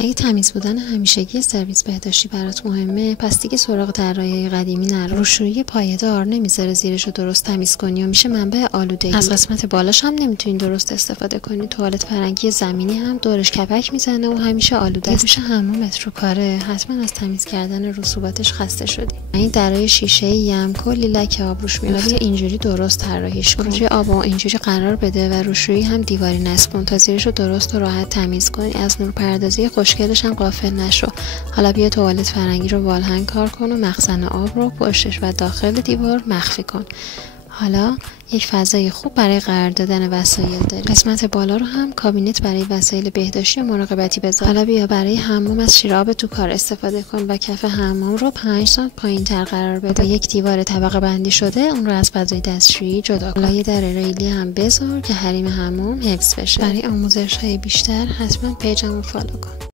اگه تمیز بودن همیشگی سرویس بهداشتی برات مهمه، پس دیگه سراغ طراحی قدیمی نرو. روشویی پایه‌دار نمیذاره زیرشو درست تمیز کنی و میشه منبع آلودگی. از قسمت بالاش هم نمیتونی درست استفاده کنی. توالت فرنگی زمینی هم دورش کپک میزنه و همیشه آلوده است. دوش حمومت رو کاره، حتما از تمیز کردن رسوباتش خسته شدی. این درای شیشه‌ای هم کلی لکه آب روش میافته. اینجوری درست طراحیش کن. روی آب اینجوری قرار بده و روشویی هم دیواری نصب کن تا زیرشو درست و راحت تمیز کنی. از نورپردازی خوشگلش هم غافل نشو. حالا بیا توالت فرنگی رو والهنگ کار کن و مخزن آب رو پشتش و داخل دیوار مخفی کن. حالا یک فضای خوب برای قرار دادن وسایل داری. قسمت بالا رو هم کابینت برای وسایل بهداشتی و مراقبتی بذار. حالا بیا برای حمام از شیر آب تو کار استفاده کن و کف حمام رو 5 سانت پایین‌تر قرار بده. یک دیوار طبقه بندی شده اون رو از فضای دستشویی جدا کن. یه در ریلی هم بذار که حریم حمام حفظ بشه. برای آموزش‌های بیشتر حتما پیجمو فالو کن.